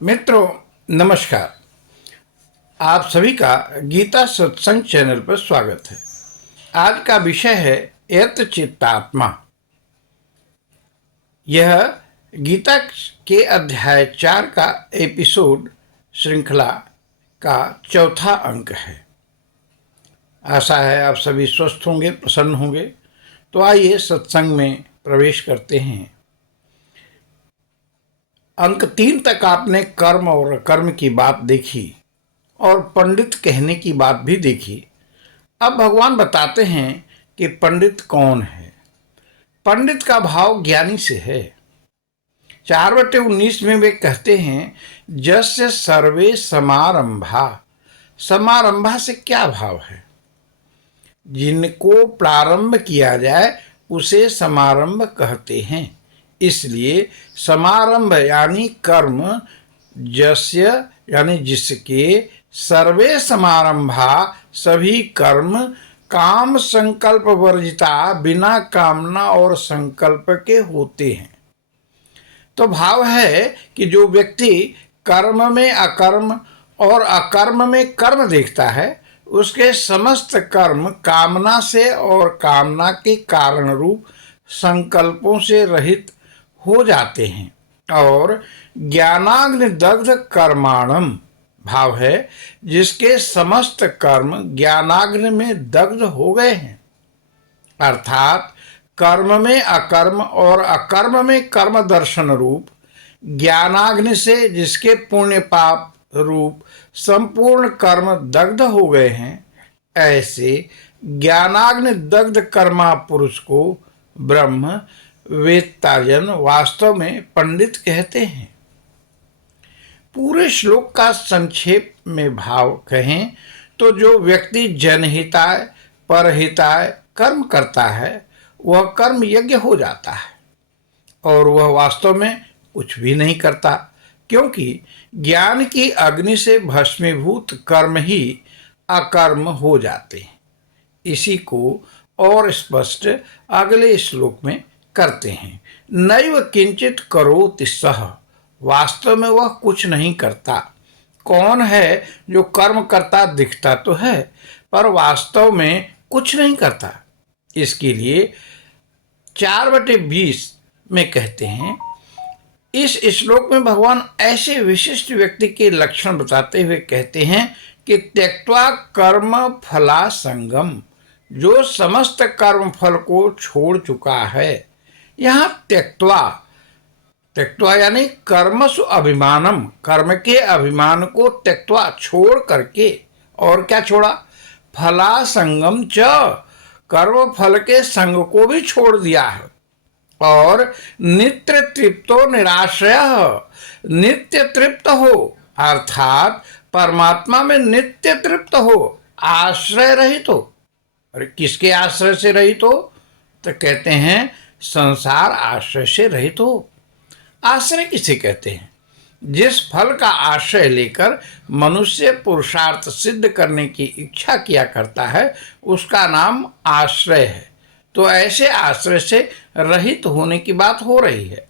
मित्रों, नमस्कार। आप सभी का गीता सत्संग चैनल पर स्वागत है। आज का विषय है यत चित्तात्मा। यह गीता के अध्याय 4 का एपिसोड श्रृंखला का चौथा अंक है। आशा है आप सभी स्वस्थ होंगे, प्रसन्न होंगे। तो आइए सत्संग में प्रवेश करते हैं। अंक 3 तक आपने कर्म और अकर्म की बात देखी और पंडित कहने की बात भी देखी। अब भगवान बताते हैं कि पंडित कौन है। पंडित का भाव ज्ञानी से है। 4/19 में वे कहते हैं, जस्य सर्वे समारंभा। समारंभा से क्या भाव है? जिनको प्रारंभ किया जाए उसे समारंभ कहते हैं। इसलिए समारंभ यानी कर्म, जस्य यानी जिसके, सर्वे समारंभा सभी कर्म, काम संकल्प वर्जिता बिना कामना और संकल्प के होते हैं। तो भाव है कि जो व्यक्ति कर्म में अकर्म और अकर्म में कर्म देखता है, उसके समस्त कर्म कामना से और कामना के कारण रूप संकल्पों से रहित हो जाते हैं। और ज्ञानाग्नि दग्ध कर्माणम भाव है जिसके समस्त कर्म ज्ञानाग्नि में दग्ध हो गए हैं। अर्थात कर्म में अकर्म और अकर्म में कर्म दर्शन रूप ज्ञानाग्नि से जिसके पुण्य पाप रूप संपूर्ण कर्म दग्ध हो गए हैं, ऐसे ज्ञानाग्नि दग्ध कर्मा पुरुष को ब्रह्म वेत्ताजन वास्तव में पंडित कहते हैं। पूरे श्लोक का संक्षेप में भाव कहें तो जो व्यक्ति जनहिताय परहिताय कर्म करता है वह कर्म यज्ञ हो जाता है और वह वास्तव में कुछ भी नहीं करता, क्योंकि ज्ञान की अग्नि से भस्मीभूत कर्म ही अकर्म हो जाते हैं। इसी को और स्पष्ट अगले श्लोक में करते हैं। नैव किंचित करोति सः। वास्तव में वह कुछ नहीं करता। कौन है जो कर्म करता दिखता तो है पर वास्तव में कुछ नहीं करता। इसके लिए 4/20 में कहते हैं, इस श्लोक में भगवान ऐसे विशिष्ट व्यक्ति के लक्षण बताते हुए कहते हैं कि त्यक्त्वा कर्म फला संगम, जो समस्त कर्म फल को छोड़ चुका है। यहाँ त्यक्त्वा यानी कर्मसु अभिमानम, कर्म के अभिमान को त्यक्त्वा छोड़ करके, और क्या छोड़ा? फला संगम च, कर्म फल के संग को भी छोड़ दिया है। और नित्य तृप्तो निराश्रय, नित्य तृप्त हो अर्थात परमात्मा में नित्य तृप्त हो, आश्रय रहित हो। और किसके आश्रय से रहित हो? तो कहते हैं संसार आश्रय से रहित हो। आश्रय किसे कहते हैं? जिस फल का आश्रय लेकर मनुष्य पुरुषार्थ सिद्ध करने की इच्छा किया करता है उसका नाम आश्रय है। तो ऐसे आश्रय से रहित होने की बात हो रही है।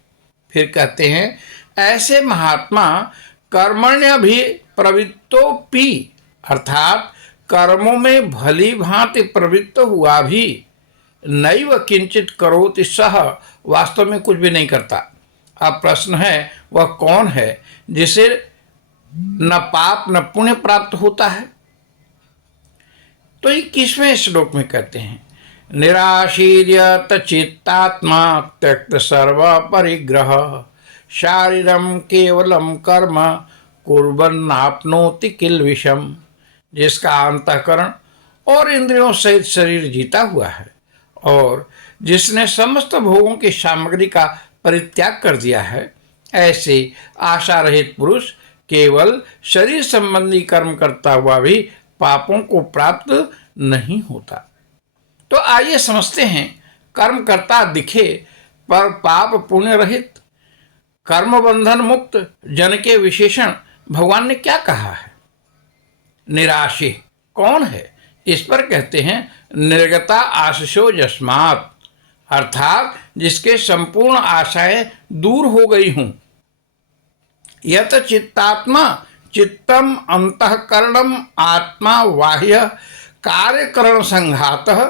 फिर कहते हैं, ऐसे महात्मा कर्मण्य भी प्रवृत्तोपि, अर्थात कर्मों में भली भांति प्रवृत्त हुआ भी नैव किंचित करोति सः, वास्तव में कुछ भी नहीं करता। अब प्रश्न है, वह कौन है जिसे न पाप न पुण्य प्राप्त होता है? तो 21वें श्लोक में कहते हैं, निराशीर्यत चित्तात्मा त्यक्त सर्व परिग्रह शारीरम केवलम कर्म कुर्वन्नाप्नोति किल्बिषम्। जिसका अंतःकरण और इंद्रियों सहित शरीर जीता हुआ है और जिसने समस्त भोगों की सामग्री का परित्याग कर दिया है, ऐसे आशा रहित पुरुष केवल शरीर संबंधी कर्म करता हुआ भी पापों को प्राप्त नहीं होता। तो आइए समझते हैं, कर्म करता दिखे पर पाप पुण्य रहित, कर्म बंधन मुक्त जन के विशेषण भगवान ने क्या कहा है? निराशी कौन है? इस पर कहते हैं, निर्गता आशीषो यस्मात्, अर्थात जिसके संपूर्ण आशाएं दूर हो गई हों। यत चित्तात्मा चित्तम अंतःकरणम आत्मा बाह्य कार्यकरण संघातः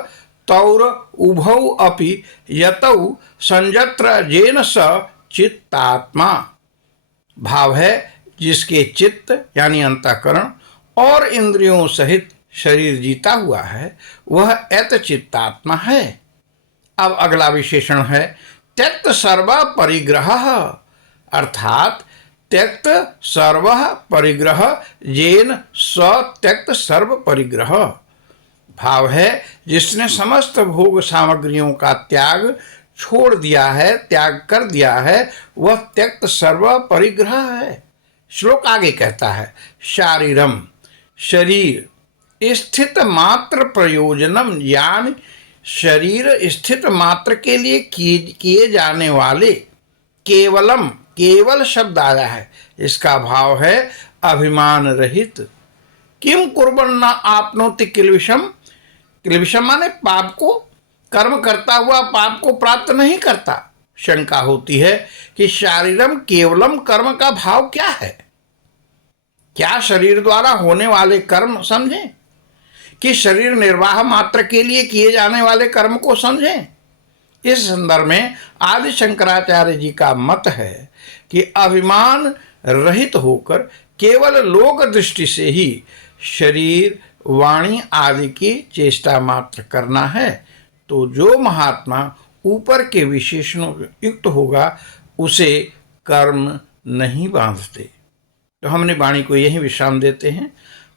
तौर उभौ अपि यतौ संयत्र येन स चित्तात्मा। भाव है जिसके चित्त यानी अंतःकरण और इंद्रियों सहित शरीर जीता हुआ है वह एत चित्तात्मा है। अब अगला विशेषण है त्यक्त सर्व परिग्रह, अर्थात त्यक्त सर्व परिग्रह येन स त्यक्त सर्व परिग्रह। भाव है जिसने समस्त भोग सामग्रियों का त्याग छोड़ दिया है, त्याग कर दिया है, वह त्यक्त सर्व परिग्रह है। श्लोक आगे कहता है शारीरम शरीर स्थित मात्र प्रयोजनम, यानी शरीर स्थित मात्र के लिए किए जाने वाले केवलम, केवल शब्द आया है, इसका भाव है अभिमान रहित। किम कुर्बन्ना आपनोति किल्बिषम, किल्बिषम माने पाप को, कर्म करता हुआ पाप को प्राप्त नहीं करता। शंका होती है कि शारीरम केवलम कर्म का भाव क्या है? क्या शरीर द्वारा होने वाले कर्म समझें कि शरीर निर्वाह मात्र के लिए किए जाने वाले कर्म को समझें? इस संदर्भ में आदि शंकराचार्य जी का मत है कि अभिमान रहित होकर केवल लोक दृष्टि से ही शरीर वाणी आदि की चेष्टा मात्र करना है। तो जो महात्मा ऊपर के विशेषणों युक्त होगा उसे कर्म नहीं बांधते। तो हमने वाणी को यही विश्राम देते हैं।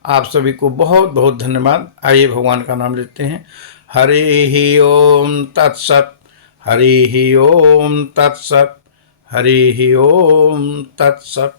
आप सभी को बहुत बहुत धन्यवाद। आइए भगवान का नाम लेते हैं। हरि ही ओम तत्सत, हरि ही ओम तत्सत, हरि ही ओम तत्सत।